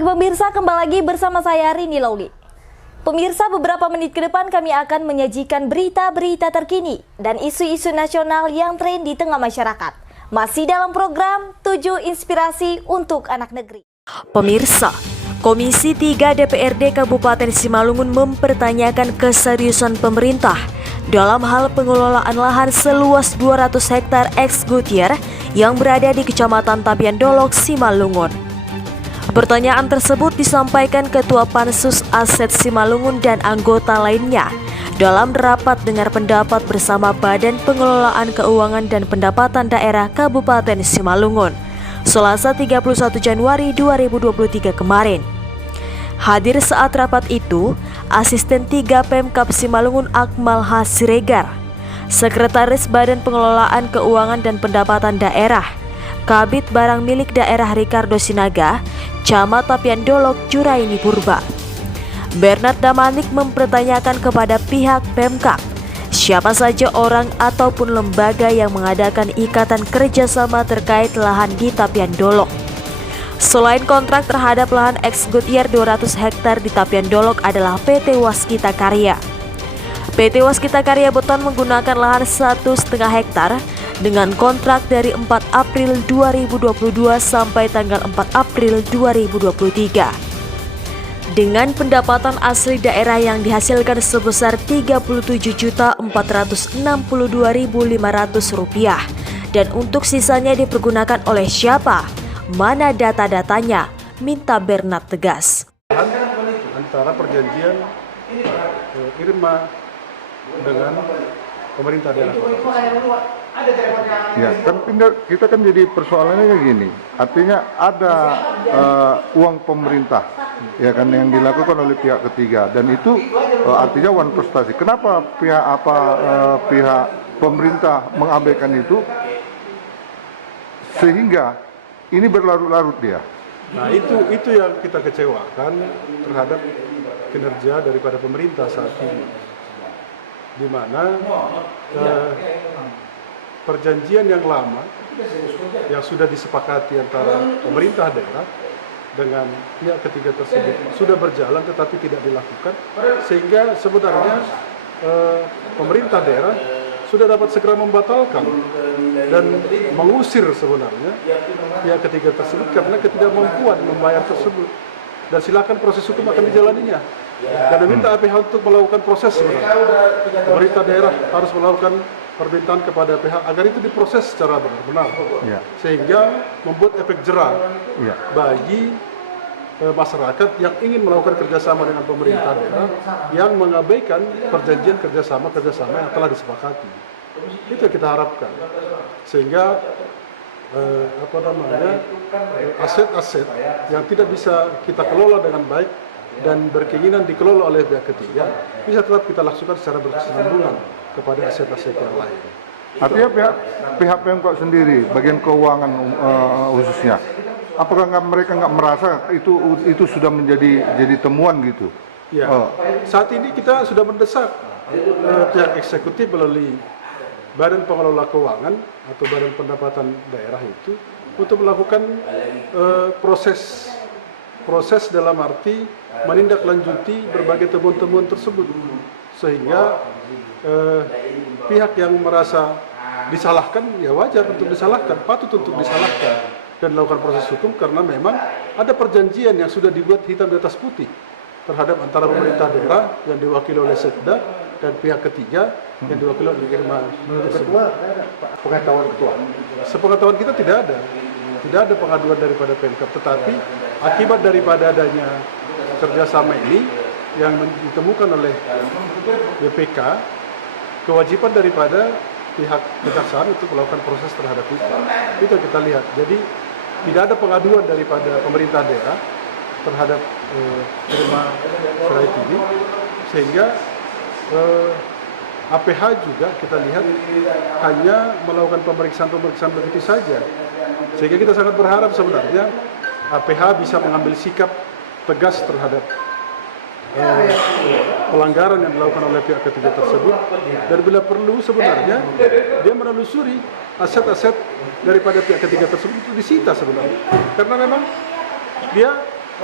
pagi pemirsa, kembali lagi bersama saya Rini Lauli. Pemirsa, beberapa menit ke depan kami akan menyajikan berita-berita terkini dan isu-isu nasional yang tren di tengah masyarakat. Masih dalam program 7 Inspirasi untuk Anak Negeri. Pemirsa, Komisi 3 DPRD Kabupaten Simalungun mempertanyakan keseriusan pemerintah dalam hal pengelolaan lahan seluas 200 hektar ex-Gutier yang berada di Kecamatan Tapian Dolok, Simalungun. Pertanyaan tersebut disampaikan Ketua Pansus Aset Simalungun dan anggota lainnya dalam rapat dengar pendapat bersama Badan Pengelolaan Keuangan dan Pendapatan Daerah Kabupaten Simalungun, Selasa 31 Januari 2023 kemarin. Hadir saat rapat itu, Asisten 3 Pemkab Simalungun Akmal H. Siregar, Sekretaris Badan Pengelolaan Keuangan dan Pendapatan Daerah, Kabid Barang Milik Daerah Ricardo Sinaga, Camat Tapian Dolok Juraini Purba. Bernard Damanik mempertanyakan kepada pihak Pemkab siapa saja orang ataupun lembaga yang mengadakan ikatan kerjasama terkait lahan di Tapian Dolok. Selain kontrak terhadap lahan ex-Gutier 200 hektar di Tapian Dolok adalah PT Waskita Karya. PT Waskita Karya Beton menggunakan lahan 1,5 hektar dengan kontrak dari 4 April 2022 sampai tanggal 4 April 2023. Dengan pendapatan asli daerah yang dihasilkan sebesar Rp37.462.500 dan untuk sisanya dipergunakan oleh siapa? Mana data-datanya? Minta Bernard tegas. Antara perjanjian Irma dengan pemerintah daerah. Ya, kan kita kan jadi persoalannya kayak gini. Artinya ada uang pemerintah, ya kan, yang dilakukan oleh pihak ketiga, dan itu artinya uang prestasi. Kenapa pihak pemerintah mengabaikan itu sehingga ini berlarut-larut dia? Nah, itu yang kita kecewakan terhadap kinerja daripada pemerintah saat ini, di mana perjanjian yang lama yang sudah disepakati antara pemerintah daerah dengan pihak ketiga tersebut sudah berjalan tetapi tidak dilakukan, sehingga sebenarnya pemerintah daerah sudah dapat segera membatalkan dan mengusir sebenarnya pihak ketiga tersebut karena ketidakmampuan membayar tersebut, dan silakan proses hukum akan dijalaninya, dan meminta APH untuk melakukan proses. Sebenarnya pemerintah daerah harus melakukan permintaan kepada pihak agar itu diproses secara benar-benar, sehingga membuat efek jerah bagi masyarakat yang ingin melakukan kerjasama dengan pemerintah daerah yang mengabaikan perjanjian kerjasama yang telah disepakati. Itu yang kita harapkan, sehingga aset-aset yang tidak bisa kita kelola dengan baik dan berkeinginan dikelola oleh pihak ketiga bisa tetap kita lakukan secara berkesinambungan kepada aset-aset yang lain. Artinya pihak Pemkab sendiri, bagian keuangan khususnya, apakah mereka nggak merasa itu sudah menjadi temuan gitu? Ya, saat ini kita sudah mendesak pihak eksekutif melalui Badan Pengelola Keuangan atau Badan Pendapatan Daerah itu untuk melakukan proses dalam arti menindaklanjuti berbagai temuan-temuan tersebut, sehingga pihak yang merasa disalahkan ya wajar untuk disalahkan, patut untuk disalahkan dan melakukan proses hukum, karena memang ada perjanjian yang sudah dibuat hitam di atas putih terhadap antara pemerintah daerah yang diwakili oleh Sekda dan pihak ketiga yang diwakili oleh Irma. Pengetahuan ketua, sepengetahuan kita tidak ada pengaduan daripada Pemkab, tetapi akibat daripada adanya kerjasama ini yang ditemukan oleh BPK, kewajiban daripada pihak kejaksaan untuk melakukan proses terhadap itu kita lihat. Jadi tidak ada pengaduan daripada pemerintah daerah terhadap Irma Surait ini, sehingga APH juga kita lihat hanya melakukan pemeriksaan begitu saja, sehingga kita sangat berharap sebenarnya APH bisa mengambil sikap tegas terhadap pelanggaran yang dilakukan oleh pihak ketiga tersebut, dan bila perlu sebenarnya dia menelusuri aset-aset daripada pihak ketiga tersebut itu disita sebenarnya, karena memang dia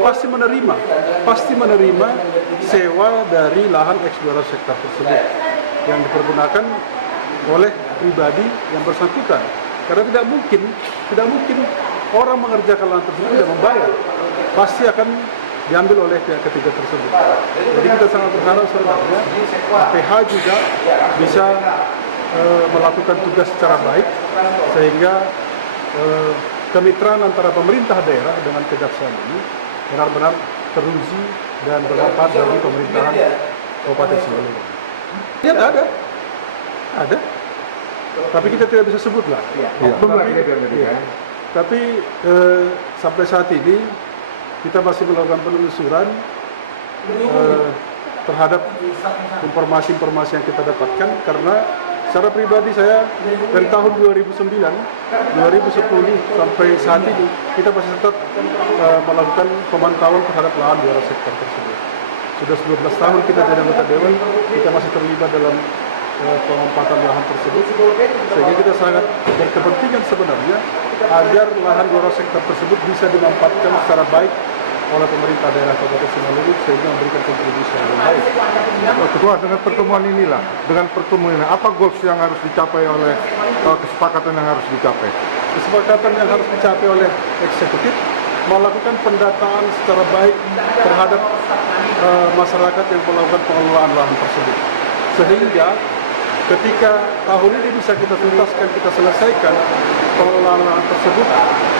pasti menerima sewa dari lahan X 200 hektar tersebut yang dipergunakan oleh pribadi yang bersangkutan. Karena tidak mungkin orang mengerjakan lahan tersebut tidak membayar, pasti akan diambil oleh pihak ketiga tersebut. Jadi kita sangat berharap sebenarnya PH juga bisa melakukan tugas secara baik sehingga kemitraan antara pemerintah daerah dengan kejaksaan ini benar-benar teruji dan bermanfaat bagi pemerintahan Kabupaten Simalungun. Ya ada. Tapi kita tidak bisa sebut lah. Tapi sampai saat ini kita masih melakukan penelusuran terhadap informasi-informasi yang kita dapatkan, karena secara pribadi saya dari tahun 2009, 2010 sampai saat ini kita masih tetap melakukan pemantauan terhadap lahan 200 hektar tersebut. Sudah 12 tahun kita jadi anggota dewan, kita masih terlibat dalam penempatan lahan tersebut, sehingga kita sangat berkepentingan sebenarnya agar lahan 200 hektar tersebut bisa dimanfaatkan secara baik oleh pemerintah daerah Kabupaten Simalungun sehingga memberikan kontribusi yang baik. Ketua, dengan pertemuan inilah, apa goals yang harus dicapai oleh kesepakatan yang harus dicapai? Kesepakatan yang harus dicapai oleh eksekutif melakukan pendataan secara baik terhadap masyarakat yang melakukan pengelolaan lahan tersebut, sehingga ketika tahun ini bisa kita tuntaskan, kita selesaikan pengelolaan lahan tersebut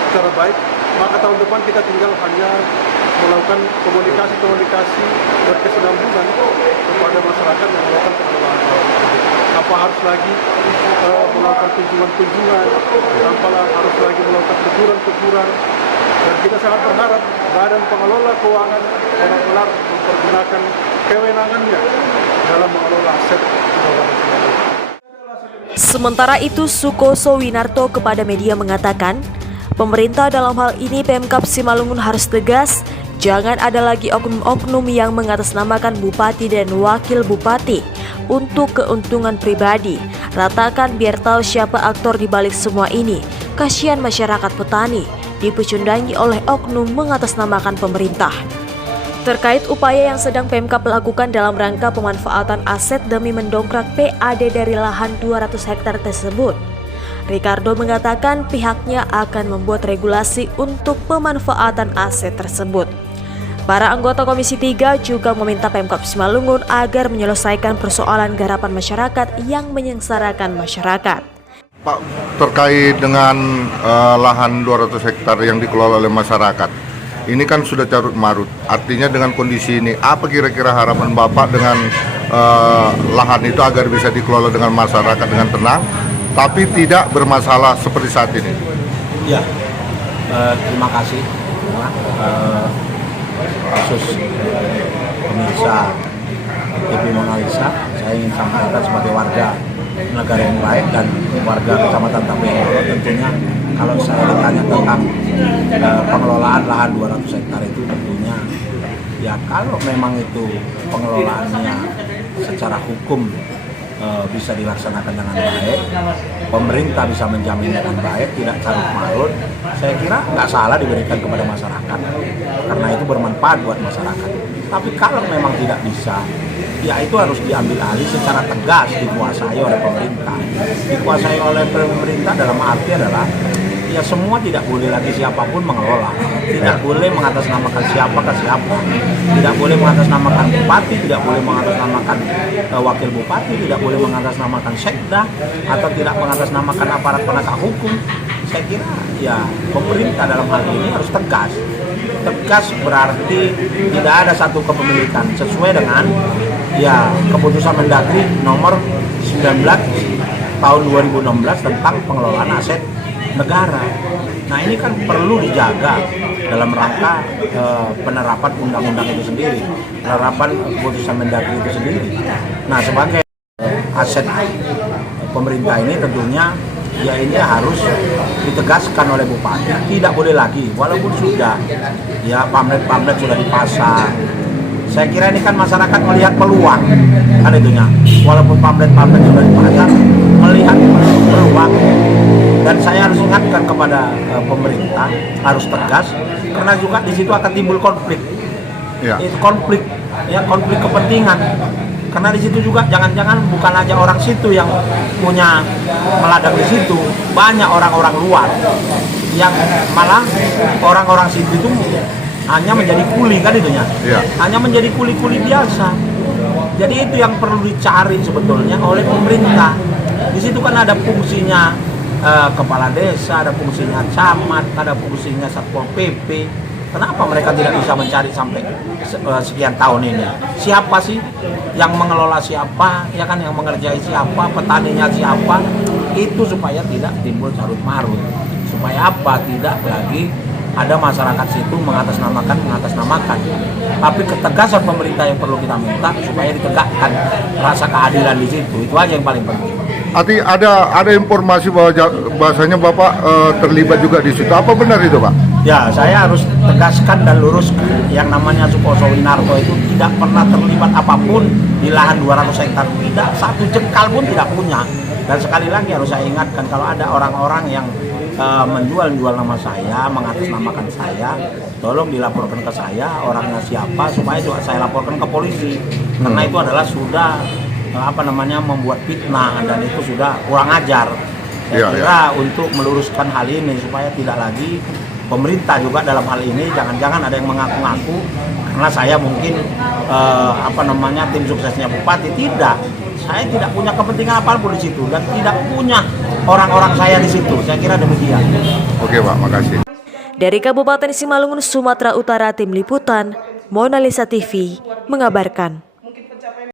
secara baik, maka tahun depan kita tinggal hanya melakukan komunikasi berkesinambungan kepada masyarakat yang melakukan pengelolaan lahan tersebut. Apa harus lagi melakukan kunjungan-kunjungan, tanpa harus lagi melakukan teguran-teguran, dan kita sangat berharap Badan Pengelola Keuangan benar-benar mempergunakan kewenangannya dalam mengelola aset Kabupaten Simalungun. Sementara itu, Sukoso Winarto kepada media mengatakan, pemerintah dalam hal ini Pemkab Simalungun harus tegas, jangan ada lagi oknum-oknum yang mengatasnamakan bupati dan wakil bupati untuk keuntungan pribadi. Ratakan biar tahu siapa aktor di balik semua ini. Kasihan masyarakat petani dipecundangi oleh oknum mengatasnamakan pemerintah. Terkait upaya yang sedang Pemkab lakukan dalam rangka pemanfaatan aset demi mendongkrak PAD dari lahan 200 hektar tersebut, Ricardo mengatakan pihaknya akan membuat regulasi untuk pemanfaatan aset tersebut. Para anggota Komisi 3 juga meminta Pemkab Simalungun agar menyelesaikan persoalan garapan masyarakat yang menyengsarakan masyarakat. Pak, terkait dengan lahan 200 hektar yang dikelola oleh masyarakat, ini kan sudah carut marut. Artinya dengan kondisi ini, apa kira-kira harapan Bapak dengan lahan itu agar bisa dikelola dengan masyarakat dengan tenang, tapi tidak bermasalah seperti saat ini? Ya, terima kasih. Khusus pemirsa TV Mona Lisa, saya ingin sampaikan sebagai warga negara yang baik dan warga Kecamatan Tapemoro, tentunya kalau saya ditanya tentang pengelolaan lahan 200 hektar itu, tentunya ya kalau memang itu pengelolaannya secara hukum bisa dilaksanakan dengan baik, pemerintah bisa menjamin dengan baik, tidak carut marut, saya kira nggak salah diberikan kepada masyarakat karena itu bermanfaat buat masyarakat. Tapi kalau memang tidak bisa, ya itu harus diambil alih secara tegas, dikuasai oleh pemerintah. Dikuasai oleh pemerintah dalam arti adalah ya semua tidak boleh lagi siapapun mengelola, tidak boleh mengatasnamakan siapa ke siapa, tidak boleh mengatasnamakan bupati, tidak boleh mengatasnamakan wakil bupati, tidak boleh mengatasnamakan sekda, atau tidak mengatasnamakan aparat penegak hukum. Saya kira ya pemerintah dalam hal ini harus tegas. Tegas berarti tidak ada satu kepemilikan sesuai dengan ya keputusan Mendagri nomor 19 tahun 2016 tentang pengelolaan aset negara. Nah ini kan perlu dijaga dalam rangka penerapan undang-undang itu sendiri, penerapan keputusan Mendagri itu sendiri. Nah sebagai aset pemerintah ini tentunya ya ini harus ditegaskan oleh bupati, tidak boleh lagi walaupun sudah ya pamflet-pamflet sudah dipasang. Saya kira ini kan masyarakat melihat peluang kan itunya, walaupun pamflet-pamflet sudah dipasang, melihat peluang Dan saya harus ingatkan kepada pemerintah harus tegas, karena juga di situ akan timbul konflik. Ya. Itu konflik kepentingan. Karena di situ juga jangan-jangan bukan aja orang situ yang punya meladang di situ, banyak orang-orang luar yang malah orang-orang situ itu hanya menjadi kuli kan itunya, Ya. hanya menjadi kuli-kuli biasa. Jadi itu yang perlu dicari sebetulnya oleh pemerintah. Di situ kan ada fungsinya kepala desa, ada fungsinya camat, ada fungsinya satpol pp. Kenapa mereka tidak bisa mencari sampai sekian tahun ini? Siapa sih yang mengelola siapa, ya kan, yang mengerjai siapa, petaninya siapa? Itu supaya tidak timbul carut marut. Supaya apa? Tidak lagi ada masyarakat situ mengatasnamakan. Tapi ketegasan pemerintah yang perlu kita minta supaya ditegakkan rasa keadilan di situ. Itu aja yang paling penting. Arti ada informasi bahwa bahasanya Bapak terlibat juga di situ. Apa benar itu, Pak? Ya, saya harus tegaskan dan luruskan yang namanya Sukoso Winarto itu tidak pernah terlibat apapun di lahan 200 hektar, tidak satu jengkal pun tidak punya. Dan sekali lagi harus saya ingatkan, kalau ada orang-orang yang menjual nama saya, mengatasnamakan saya, tolong dilaporkan ke saya orangnya siapa supaya juga saya laporkan ke polisi. Karena itu adalah sudah membuat fitnah dan itu sudah kurang ajar. Saya kira untuk meluruskan hal ini supaya tidak lagi pemerintah juga dalam hal ini jangan-jangan ada yang mengaku-ngaku karena saya mungkin tim suksesnya bupati. Tidak, saya tidak punya kepentingan apapun di situ dan tidak punya orang-orang saya di situ. Saya kira demikian. Oke, Pak, makasih. Dari Kabupaten Simalungun, Sumatera Utara, Tim Liputan, Mona Lisa TV mengabarkan.